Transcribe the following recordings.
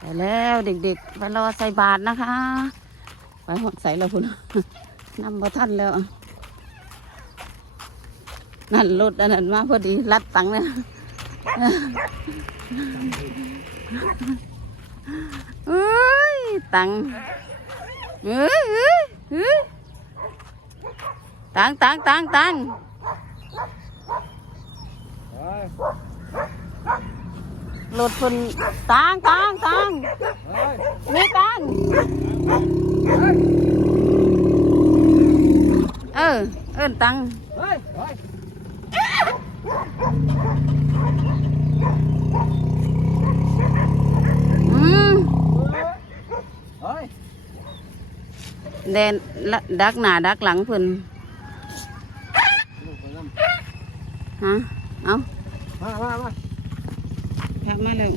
ไปแล้วเด็กๆ ไปรอใส่บาทนะคะ ไปหดใส่แล้วคุณนำมาท่านแล้ว นั่นรถอันนั้นมาพอดีรัดตังเนี่ยเอ้ยตังเอ้ยเอ้ยเอ้ยตังตังตังตัง รถคนตังค์ตังค์ตังค์มีตังค์เออ เอิ้นตังค์เฮ้ยเฮ้ยอืมเฮ้ยแดนละดักหน้าดักหลังเพิ่นลูกไปน้ฮะ เอาำมามามาพัก มาเลย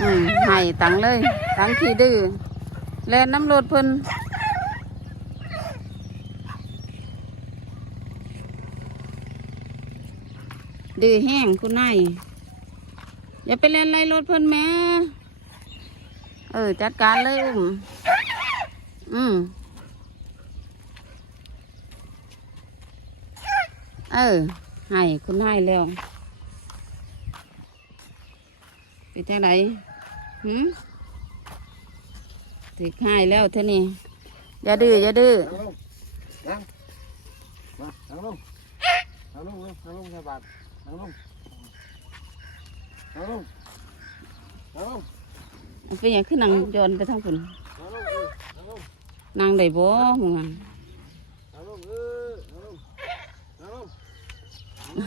อืมให้ตังเลยตังค์ที่ดื้อแลนน้ำรถเพิ่นดื้อแห้งคุณนายอย่าไปเล่นไรรถเพิ่นแม่ เออ จัดการเลยอุ้มอืม ออให้คุณให้แล้วเป็นจังไดหืมถือให้แล้วเท่านี้อย่าดื้ออย่าดื้อนั่งมานั่งลงนั่งลงนั่งลงใส่บาทนั่งลงนั่งลงนั่งลงเป็นอย่างขึ้นนั่งย้อนไปทางฝุ่นนั่งลงเออนั่งลงนั่งได้บ่หมึงอะ นั่งลงเออนั่งลง น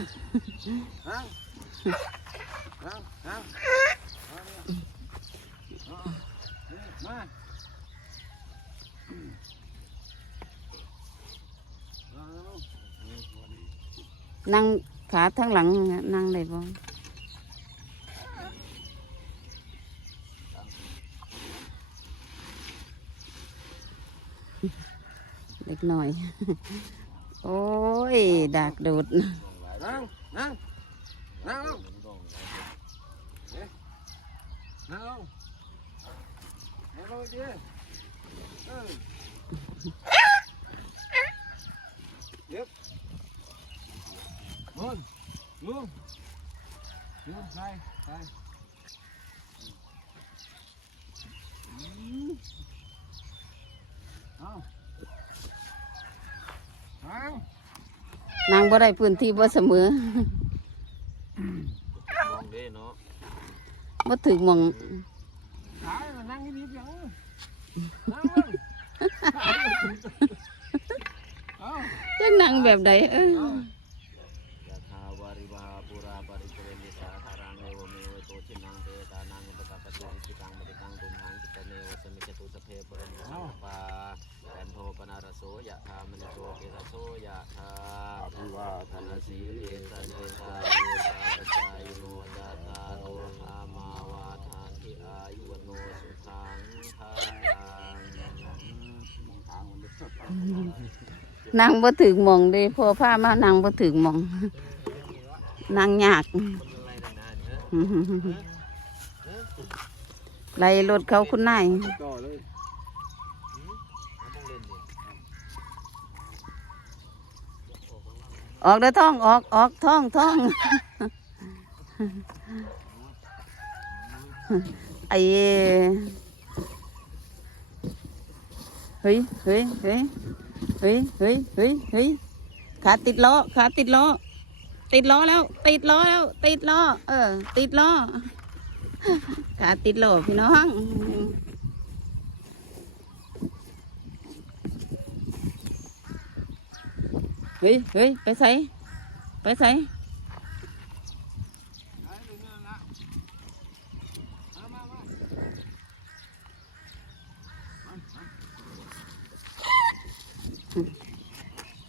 ั่งขาทั้งหลังนั่งได้บ่เล็กหน่อย โอ้ย ดากโดด นั่งนั่งนั่งลงเอ๊ะนั่งลงนั่งลงดิเออเย็บลุงลุงลุงใส่ใส่อืมเอา นั่งนั่งบ่ได้พื้นที่บ่เสมอมองดิเนาะบ่ถึงหมองขายมานั่งนิดๆอย่างนั่งลงเอาจังนั่งแบบใดเออ ยะถาวาริวหาปุราปริปุเรนิสาคารังเอวเมวะโตชินังเตตานังอุปกปปติอิจิตังปฏิตังตุมหังกิตเนวะสมิจตุสพเพปุเรนิสังปา ยันโทปนารโสยะธามณิโชติรโสยะธาภิวาทนาสีเลสะเนสาเนสาปจายโนจาตาโนหามาวาทานทิอายุวโนสุขังภาลังนั่งบ่ถึงมองเด้พอพามานั่งบ่ถึงมองนั่งยากไล่รถเขาคุณนาย ออกเด้อท่องออกออกท่องท่องไอเฮ้ยเฮ้ยเฮ้ยเฮ้ยเฮ้ยเฮ้ยเฮ้ยขาติดล้อขาติดล้อติดล้อแล้ว ติดล้อแล้ว ติดล้อเออ ติดล้อขาติดล้อพี่น้อง เฮ้ยเฮ้ยไปใส่ไปใส่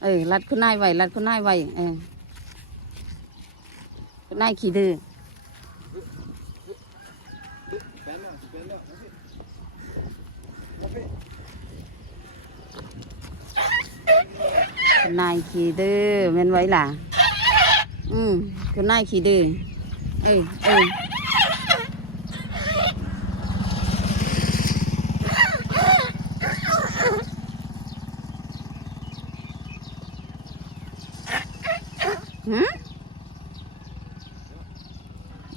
เออรัดคุณนายไว้รัดคุณนายไว้เออคุณนายขี่ดื้อ แปนแล้วแปนแล้วมาสิมาสิ คุณนายขี่ดื้อแม่นไว้ล่ะ อืมคุณนายขี่ดื้อเอ้ยเอ้ย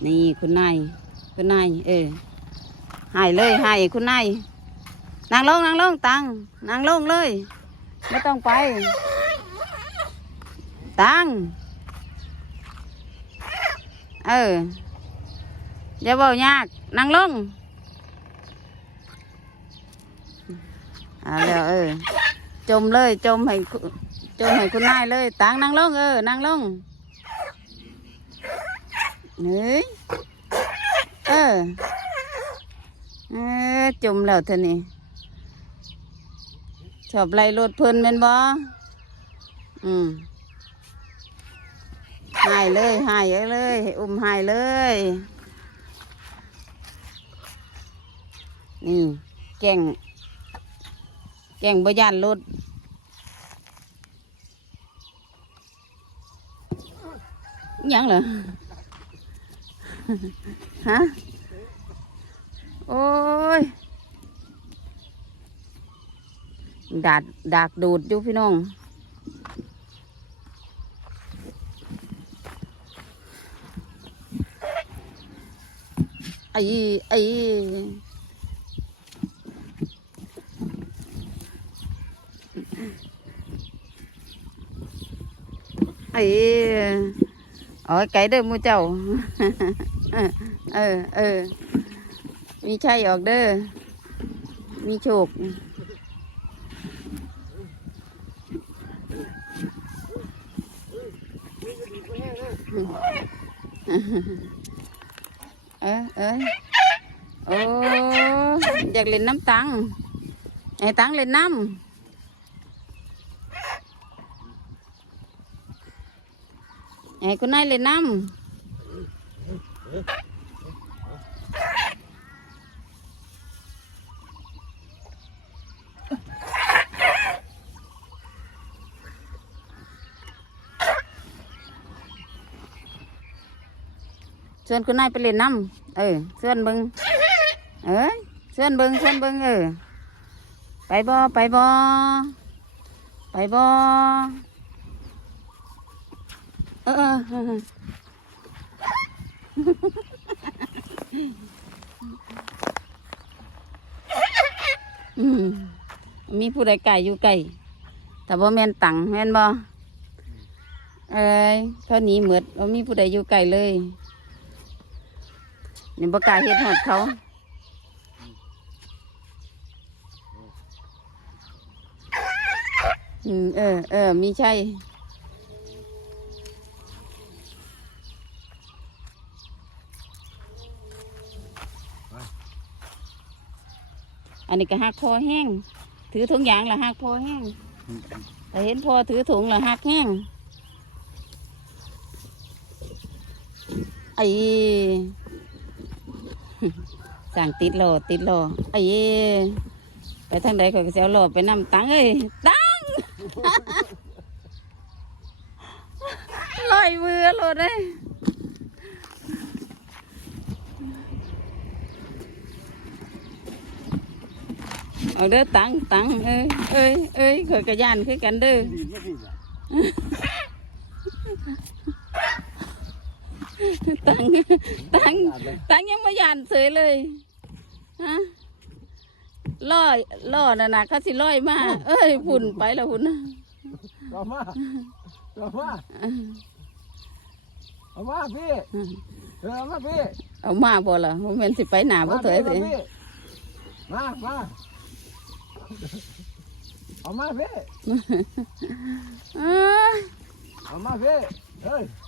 นี่คุณนายคุณนายเออหายเลยหายคุณนายนางลงนางลงตังนางลงเลย ไม่ต้องไป ตังเอออย่าเบายากนั่งลงเอาแล้วเออจมเลยจมให้คุจมให้คุณนายเลยตังนั่งลงเออนั่งลงเฮ้ยเออเออจมแล้วเท่านี้ชอบไล่รถเพิ่นแม่นบ่อืม หายเลยหายเลย อุ้มหายเลย นี่ แก่ง แก่งบยานรถอิหยังเหรอฮะ โอ้ย ดาดดากดูดอยู่พี่น้อง ไอ้ไอ้ไอ้โอ้ยไก่เด้อหมูเจ้า เออเออมีชัยออกเด้อมีโชคเออเออโอ้อยากเล่นน้ำตังไอ้ตังเล่นน้ำไอ้คุณนายเล่นน้ำ ชวนคุณนายไปเล่นน้ำเออชวนเบิงเอ้ยชวนเบิงชวนเบิงเออ ไปบ่ไปบ่ไปบ่เออเออมีผู้ใดไก่อยู่ไก่แต่บ่แม่นตังแม่นบ่เอ้ยเขาหนีเหมือดบ่มีผู้ใดอยู่ไก่เลย นี่บ่กล้าเฮ็ดหอดเขาอืมเออเออมีใช่อันนี้ก็หักพอแห้ง ถือถุงยางละหักพอแห้งแต่เห็นพอถือถุงละหักแห้งไอ้ สั่งติดโลติดโลไอ้ไปทางใดข่อยก็สิเซลโลไปนำตังเอ้ยตังลอยมือโลดเลยเอาเด้อตังตังเอ้ยเอ้ยเอ้ยข่อยกระยานคือกันเด้อ ดีไม่ดีอะ ตังตังตังยังไม่ยานเสยเลยฮะล่อล่อน่ะนะเขาสิลอยมาเอ้ยพุ่นไปแล้วพุ่นนะเอามาเอามาเอามาพี่เออเอามาพี่เอามาบ่ล่ะโมเมนสิไปหนาบ่เถอยสิมามาเอามาพี่เอ้ยเอามาพี่เฮ้ยอืม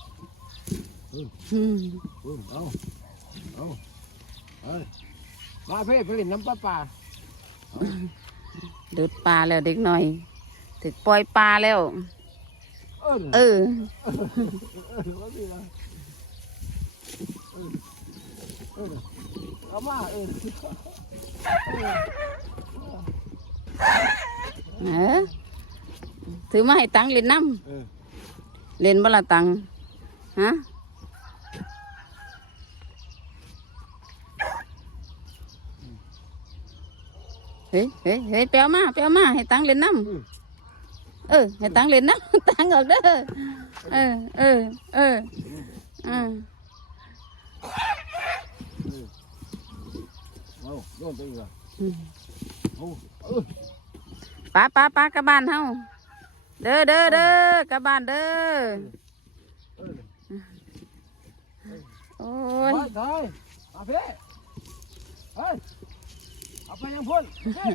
เอาเอาเฮ้ยมาพี่ไปเล่นน้ำปลาปลาดูดปลาแล้วเด็กหน่อยถึกปล่อยปลาแล้ว เออเออเอามาเออเออถือมาให้ตังเล่นน้เออำเล่นบ่ละตังฮะ เฮ้ยเฮ้ยเฮ้ยเปียวมาเปียวมาให้ตังค์เล่นน้ำเออให้ตังค์เล่นน้ำตังค์ออกเด้อเออเออเอออืมเอาโดนตัวอีกอะอืมเอาเออป้าป้าป้ากลับบ้านเฮาเด้อเด้อเด้อกลับบ้านเด้อเออโอ้ไปย ไปยังพ่นเฮ้ย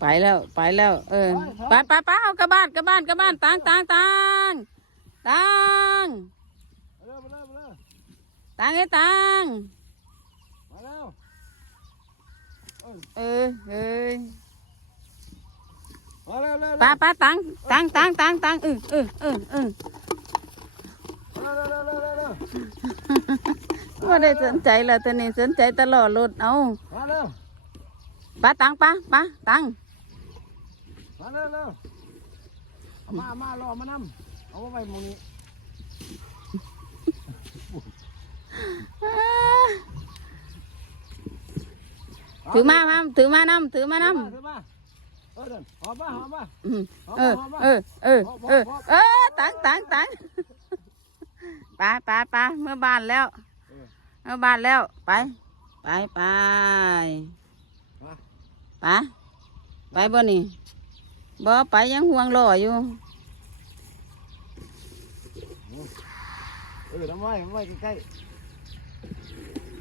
ไปแล้วไปแล้ว เออไปไปไปเอากลับบ้านกลับบ้านกลับบ้านตังตังตังตังไปเร็วไปเร็วไปเร็วตังไอ้ตังมาเร็วเออเอ้ยมาเร็วเร็วป้าป้าตังตังตังตังตังเออเออเออเออ เร็วเร็วเร็วเร็วเร็วเร็วว่าได้สนใจแล้วตอนนี้สนใจตลอดรถเอามาเร็วป้าตังป้าป้าตังมาเร็วเร็วเอามามารอมานำเอาไว้หมองนี้ถือมามาถือมานำถือมานำถือมาเออเดินหอบมาหอบมาอืมเออเออเออเออเออตังตังตัง ไปไปไปเมื่อบ้านแล้ว เมื่อบ้านแล้ว ไป ไปไปไปไปบ่นี่บ่ไปยังห่วงรออยู่เออทำไมทำไมใกล้ๆ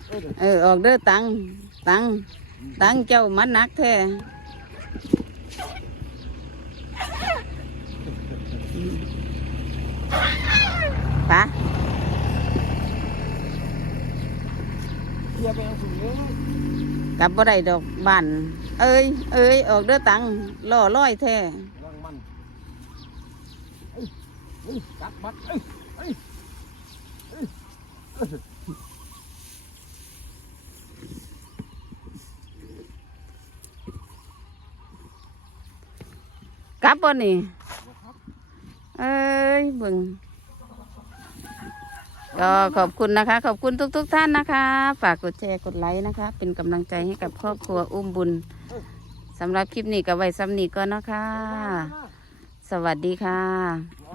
เออเดินเออออกเด้อตังตังตังเจ้ามันหนักแท้ไป เกียร์ไปยังสุดเลย กลับบ่ได้ดอกบ้านเอ้ย เอ้ย ออกเด้อตังล่อร้อยแท้วางมันเอ้ยเอ้ยจับมัดเอ้ยเอ้ยเอ้ยเอ้ยกลับบ่นี่ เอ้ยเบิ่ง ก็ขอบคุณนะคะ ขอบคุณทุกๆท่านนะคะ ฝากกดแชร์กดไลค์นะคะ เป็นกำลังใจให้กับครอบครัวอุ้มบุญสำหรับคลิปนี้ก็ไว้ซ้ำนี้ก่อนนะคะ สวัสดีค่ะ